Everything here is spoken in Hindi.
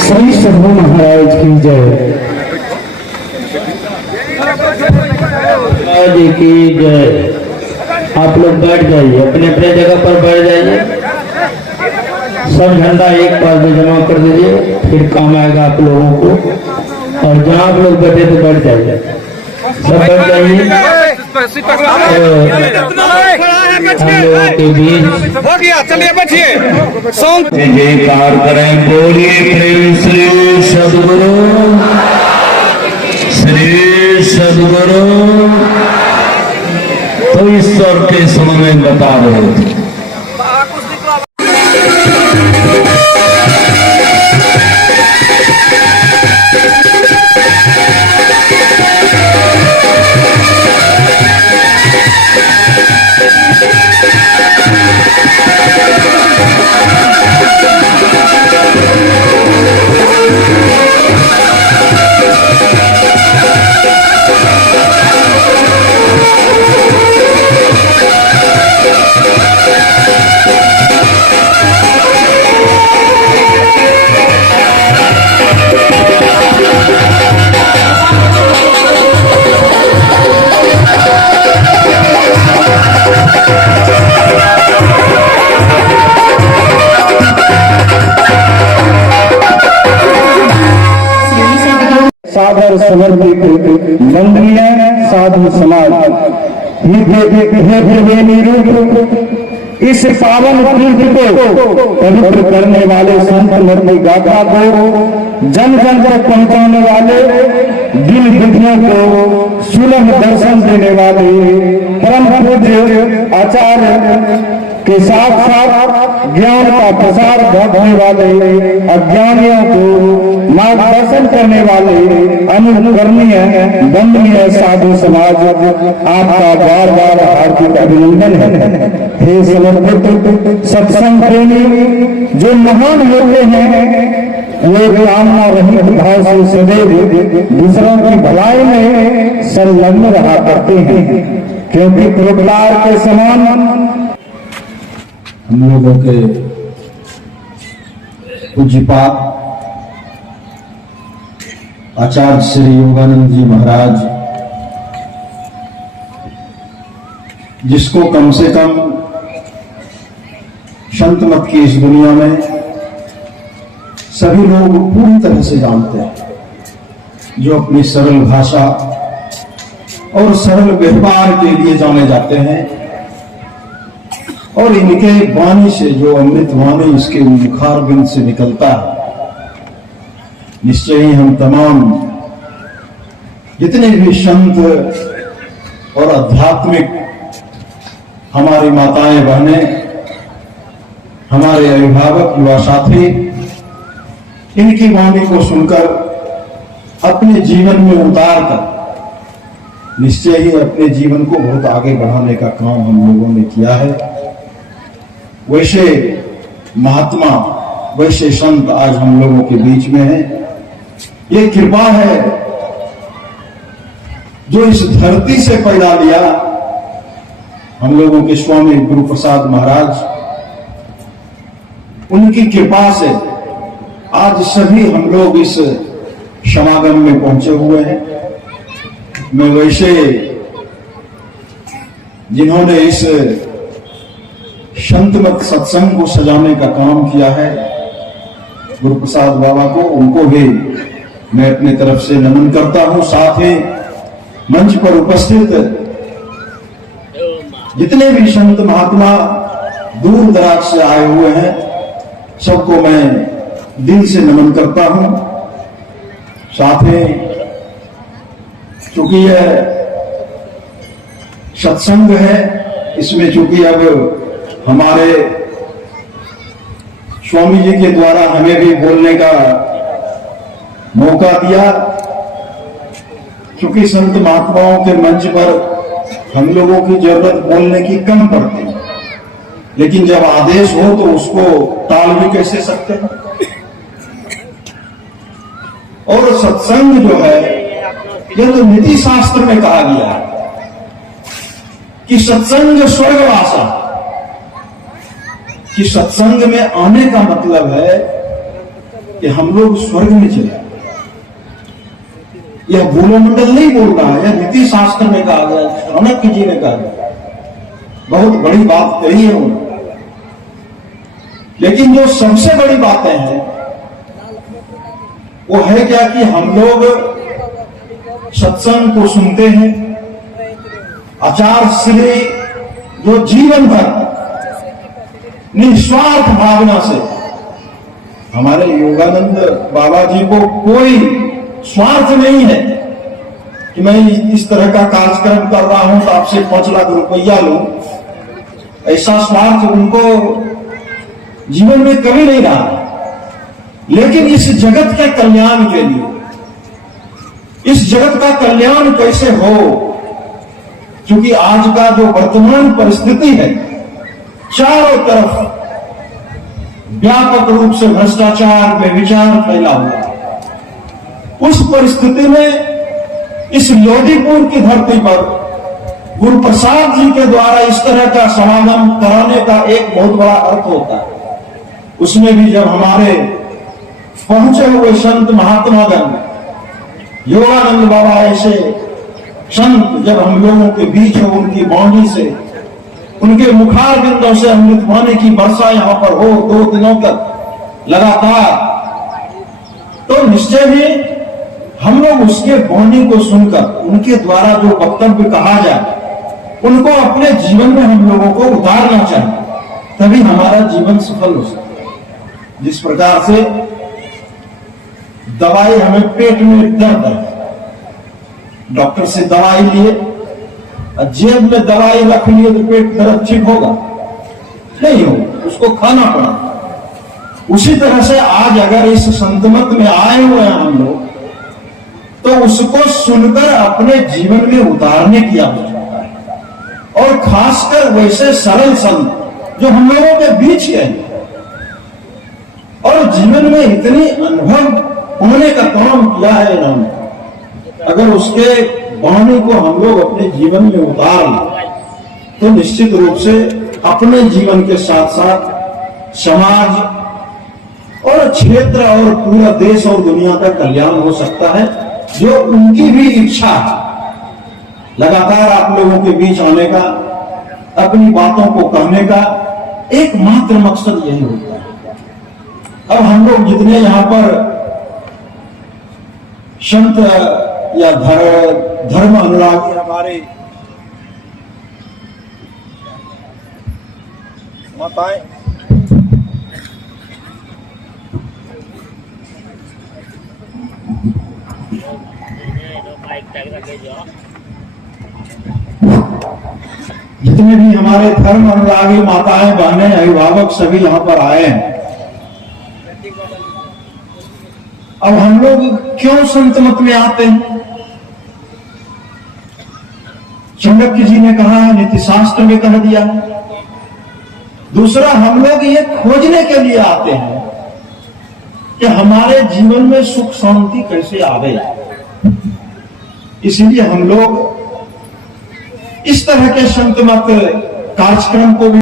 श्री सद्गुरु महाराज की जय। महाराज की जय। आप लोग बैठ जाइए, अपने अपने जगह पर बैठ जाइए। सब झंडा एक बार में जमा कर दीजिए, फिर काम आएगा आप लोगों को। और जहाँ आप लोग बैठे तो बैठ जाइए, सब बैठ जाइए। हम लोगों के बीच हो गया, चलिए बैठिए। जयकार करें, बोलिए प्रेम श्री सद्गुरु, श्री सद्गुरु। तो ईश्वर के समय बता रहे थे। सादर समर्पित वंदनीय साधु समाज, इस पावन तीर्थ को पवित्र करने वाले संत नरमी गाथा को जन जन तक पहुंचाने वाले, दिल दुखियों को सुलभ दर्शन देने वाले परम पूज्य आचार्य के साथ साथ ज्ञान का प्रसार करने वाले, अज्ञानियों को मार्गदर्शन करने वाले अनुकरणीय वंदनीय साधु समाज, आपका बार बार हार्दिक अभिनंदन है। हे समर्पित सत्संग प्रेमी, जो महान होते हैं वे कामना रहित भाव से सदैव दूसरों की भलाई में संलग्न रहा करते हैं, क्योंकि परोपकार के समान हम लोगों के पूज्यपाद आचार्य श्री योगानंद जी महाराज, जिसको कम से कम संत मत की इस दुनिया में सभी लोग पूरी तरह से जानते हैं, जो अपनी सरल भाषा और सरल व्यवहार के लिए जाने जाते हैं, और इनके वाणी से जो अमृत वाणी इसके मुखार बिंद से निकलता है, निश्चय ही हम तमाम जितने भी संत और आध्यात्मिक हमारी माताएं बहनें, हमारे अभिभावक युवा साथी, इनकी वाणी को सुनकर अपने जीवन में उतार कर निश्चय ही अपने जीवन को बहुत आगे बढ़ाने का काम हम लोगों ने किया है। वैसे महात्मा, वैसे संत आज हम लोगों के बीच में है। ये कृपा है जो इस धरती से पैदा लिया हम लोगों के स्वामी गुरु प्रसाद महाराज, उनकी कृपा से आज सभी हम लोग इस समागम में पहुंचे हुए हैं। मैं वैसे जिन्होंने इस संत मत सत्संग को सजाने का काम किया है, गुरु प्रसाद बाबा को, उनको भी मैं अपनी तरफ से नमन करता हूं। साथ ही मंच पर उपस्थित जितने भी संत महात्मा दूर दराज से आए हुए हैं, सबको मैं दिल से नमन करता हूं। साथ ही चूंकि यह सत्संग है, इसमें चूंकि अब हमारे स्वामी जी के द्वारा हमें भी बोलने का मौका दिया। क्योंकि संत महात्माओं के मंच पर हम लोगों की जरूरत बोलने की कम पड़ती है, लेकिन जब आदेश हो तो उसको टाल भी कैसे सकते हैं। और सत्संग जो है यह तो नीति शास्त्र में कहा गया है कि सत्संग स्वर्गवासा, कि सत्संग में आने का मतलब है कि हम लोग स्वर्ग में चले। यह भूलोमंडल नहीं बोल रहा है, यह नीति शास्त्र में कहा गया, रौनक जी ने कहा, बहुत बड़ी बात कही है उन्होंने। लेकिन जो सबसे बड़ी बातें हैं वो है क्या कि हम लोग सत्संग को सुनते हैं, आचार्य श्री जो जीवन भर निस्वार्थ भावना से, हमारे योगानंद बाबा जी को कोई स्वार्थ नहीं है कि मैं इस तरह का कार्यक्रम कर रहा हूं तो आपसे 5 लाख रुपया लूं, ऐसा स्वार्थ उनको जीवन में कभी नहीं रहा। लेकिन इस जगत के कल्याण के लिए, इस जगत का कल्याण कैसे हो, क्योंकि आज का जो वर्तमान परिस्थिति है, चारों तरफ व्यापक रूप से भ्रष्टाचार व्यभिचार फैला हुआ है। उस परिस्थिति में इस लोधीपुर की धरती पर गुरु प्रसाद जी के द्वारा इस तरह का समागम कराने का एक बहुत बड़ा अर्थ होता है। उसमें भी जब हमारे पहुंचे हुए संत महात्मागण, योगानंद बाबा ऐसे संत जब हम लोगों के बीच हो, उनकी वाणी से, उनके मुखार बिंदों से अमृत वाणी की वर्षा यहां पर हो 2 दिनों तक लगातार, तो निश्चय ही हम लोग उसके वाणी को सुनकर, उनके द्वारा जो वक्तव्य कहा जाए, उनको अपने जीवन में हम लोगों को उतारना चाहिए, तभी हमारा जीवन सफल हो सकता है। जिस प्रकार से दवाई, हमें पेट में दर्द है, डॉक्टर से दवाई लिए, जेब में दवाई रख लिए तो पेट दर्द ठीक होगा? नहीं होगा, उसको खाना पड़ा। उसी तरह से आज अगर इस संतमत में आए हुए हैं हम लोग, तो उसको सुनकर अपने जीवन में उतारने की आवश्यकता है। और खासकर वैसे सरल संत जो हम लोगों के बीच के हैं और जीवन में इतनी अनुभव होने का काम किया है इन्होंने, अगर उसके वाणी को हम लोग अपने जीवन में उतार लें तो निश्चित रूप से अपने जीवन के साथ साथ समाज और क्षेत्र और पूरा देश और दुनिया का कल्याण हो सकता है, जो उनकी भी इच्छा है। लगातार आप लोगों के बीच आने का, अपनी बातों को कहने का एकमात्र मकसद यही होता है। अब हम लोग जितने यहां पर संत या धर्म अनुरागी हमारे माताएं, जितने भी हमारे धर्म अनुरागी माताएं, बहनें, अभिभावक सभी यहां पर आए हैं। अब हम लोग क्यों संत मत में आते हैं? चाणक्य जी ने कहा है, नीति शास्त्र में कह दिया है। दूसरा, हम लोग ये खोजने के लिए आते हैं कि हमारे जीवन में सुख शांति कैसे आवे। इसलिए हम लोग इस तरह के संत मत कार्यक्रम को भी